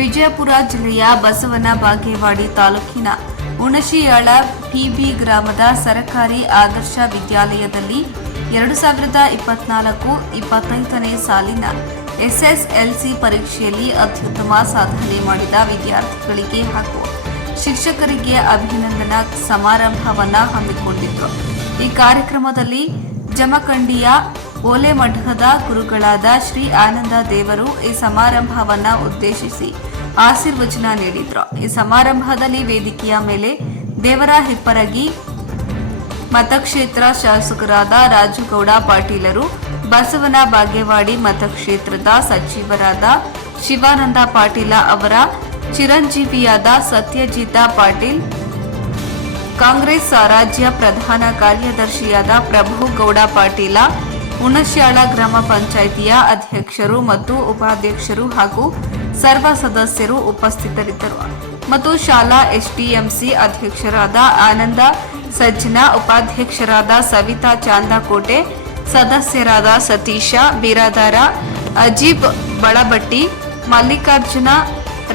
ವಿಜಯಪುರ ಜಿಲ್ಲೆಯ ಬಸವನ ಬಾಗೇವಾಡಿ ತಾಲೂಕಿನ ಉಣಶಿಯಾಳ ಪಿಬಿ ಗ್ರಾಮದ ಸರಕಾರಿ ಆದರ್ಶ ವಿದ್ಯಾಲಯದಲ್ಲಿ ಎರಡು ಸಾವಿರದ ಇಪ್ಪತ್ನಾಲ್ಕು ಇಪ್ಪತ್ತೈದನೇ ಸಾಲಿನ ಎಸ್ಎಸ್ಎಲ್ಸಿ ಪರೀಕ್ಷೆಯಲ್ಲಿ ಅತ್ಯುತ್ತಮ ಸಾಧನೆ ಮಾಡಿದ ವಿದ್ಯಾರ್ಥಿಗಳಿಗೆ ಹಾಗೂ ಶಿಕ್ಷಕರಿಗೆ ಅಭಿನಂದನಾ ಸಮಾರಂಭವನ್ನು ಹಮ್ಮಿಕೊಂಡಿದ್ದರು ಈ ಕಾರ್ಯಕ್ರಮದಲ್ಲಿ ಜಮಖಂಡಿಯ ಓಲೆಮಠದ ಗುರುಗಳಾದ ಶ್ರೀ ಆನಂದ ದೇವರು ಈ ಸಮಾರಂಭವನ್ನು ಉದ್ದೇಶಿಸಿ ಆಶೀರ್ವಚನ ನೀಡಿದ್ರು. ಈ ಸಮಾರಂಭದಲ್ಲಿ ವೇದಿಕೆಯ ಮೇಲೆ ದೇವರ ಹಿಪ್ಪರಗಿ ಮತಕ್ಷೇತ್ರ ಶಾಸಕರಾದ ರಾಜುಗೌಡ ಪಾಟೀಲರು, ಬಸವನ ಬಾಗೇವಾಡಿ ಮತಕ್ಷೇತ್ರದ ಸಚಿವರಾದ ಶಿವಾನಂದ ಪಾಟೀಲ ಅವರ ಚಿರಂಜೀವಿಯಾದ ಸತ್ಯಜಿತ ಪಾಟೀಲ್, ಕಾಂಗ್ರೆಸ್ ರಾಜ್ಯ ಪ್ರಧಾನ ಕಾರ್ಯದರ್ಶಿಯಾದ ಪ್ರಭು ಗೌಡ ಪಾಟೀಲ ಹುಣಶ್ಯಾಳ ಗ್ರಾಮ ಪಂಚಾಯಿತಿಯ ಅಧ್ಯಕ್ಷರು ಮತ್ತು ಉಪಾಧ್ಯಕ್ಷರು ಹಾಗೂ ಸರ್ವ ಸದಸ್ಯರು ಉಪಸ್ಥಿತರಿದ್ದರು. ಮತ್ತು ಶಾಲಾ ಎಸ್ಟಿಎಂಸಿ ಅಧ್ಯಕ್ಷರಾದ ಆನಂದ ಸಜ್ಜನ, ಉಪಾಧ್ಯಕ್ಷರಾದ ಸವಿತಾ ಚಾಂದಕೋಟೆ, ಸದಸ್ಯರಾದ ಸತೀಶ ಬಿರಾದಾರ, ಅಜೀಬ್ ಬಳಬಟ್ಟಿ, ಮಲ್ಲಿಕಾರ್ಜುನ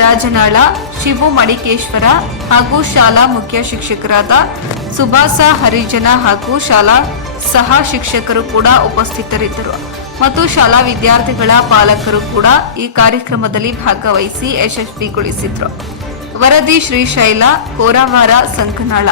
ರಾಜನಾಳ, ಶಿವು ಮಡಿಕೇಶ್ವರ ಹಾಗೂ ಶಾಲಾ ಮುಖ್ಯ ಶಿಕ್ಷಕರಾದ ಸುಭಾಸ ಹರಿಜನ ಹಾಗೂ ಶಾಲಾ ಸಹ ಶಿಕ್ಷಕರು ಕೂಡ ಉಪಸ್ಥಿತರಿದ್ದರು. ಮತ್ತು ಶಾಲಾ ವಿದ್ಯಾರ್ಥಿಗಳ ಪಾಲಕರು ಕೂಡ ಈ ಕಾರ್ಯಕ್ರಮದಲ್ಲಿ ಭಾಗವಹಿಸಿ ಯಶಸ್ವಿಗೊಳಿಸಿದ್ರು. ವರದಿ ಶ್ರೀಶೈಲ, ಕೋರವಾರ, ಸಂಕನಾಳ.